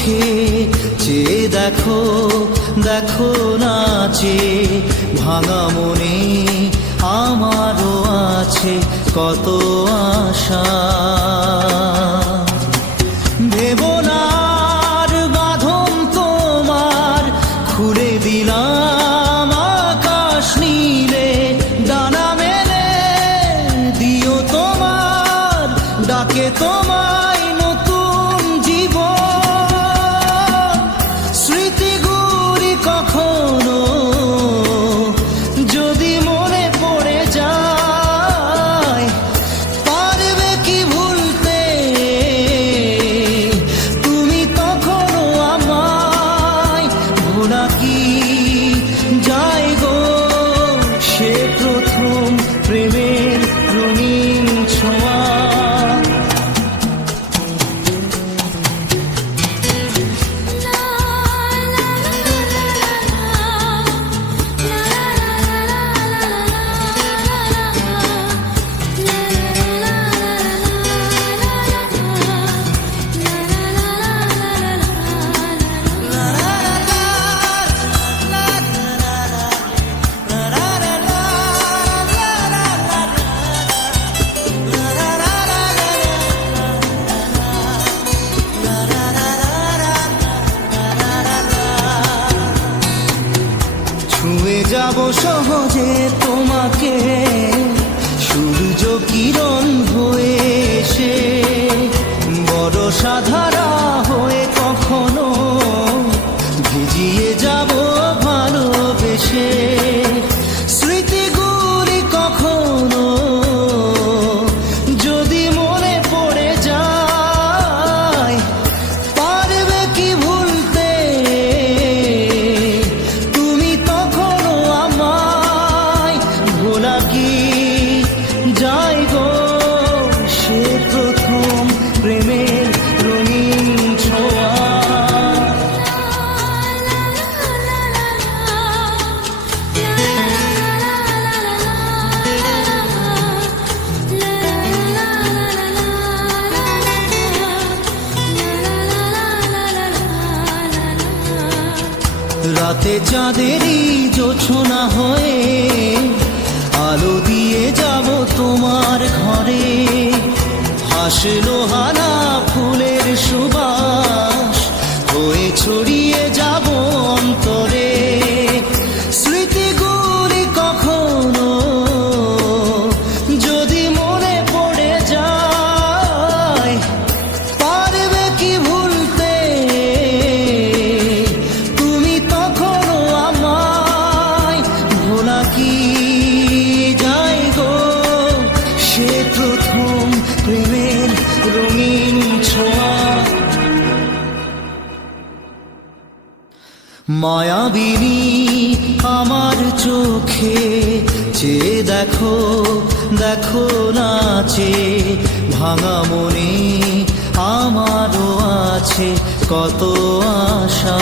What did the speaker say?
চোখে চেয়ে দেখো, দেখো নাচে ভাঙা মনে আমারও আছে কত আশা। ভেবো না আর বাঁধন তোমার, খুলে দিলাম আকাশ নীলে, ডানা মেলে দিও তোমার ডাকে তোমায় নতুন জীবন। স্মৃতিগুলি কখনো যদি মনে পড়ে যায়, পারবে কি ভুলতে তুমি তখনো আমায়? ভোলা কি যায় গো সে প্রথম প্রেমের রঙিন ছোঁয়া। ছুঁয়ে যাব সহজে তোমাকে সূর্য কিরণ হয়ে এসে, বরষা ধারা হয়ে কখনো ভিজিয়ে যাব ভালোবেসে। স্মৃতিগুলি কখনো যদি মনে পড়ে যায়, পারবে কি ভুলতে তুমি তখনো আমায়? ভোলা কি যায় গো সে প্রথম প্রেমের রঙিন ছোঁয়া। রাতে চাঁদেরই জোছনা হয়ে আলো দিয়ে যাব তোমার ঘরে, হাসলো হানা ফুলের সুবাস হয়ে ছড়িয়ে যাব অন্তরে। স্মৃতিগুলি কখনো যদি মনে পড়ে যায়, পারবে কি ভুলতে তুমি তখনো আমায়? ভোলা কি যায় গো সে প্রথম প্রেমের রঙিন ছোঁয়া। মায়াবিনী আমার চোখে চেয়ে দেখো, দেখো নাচে ভাঙা মনে আমারও আছে কত আশা।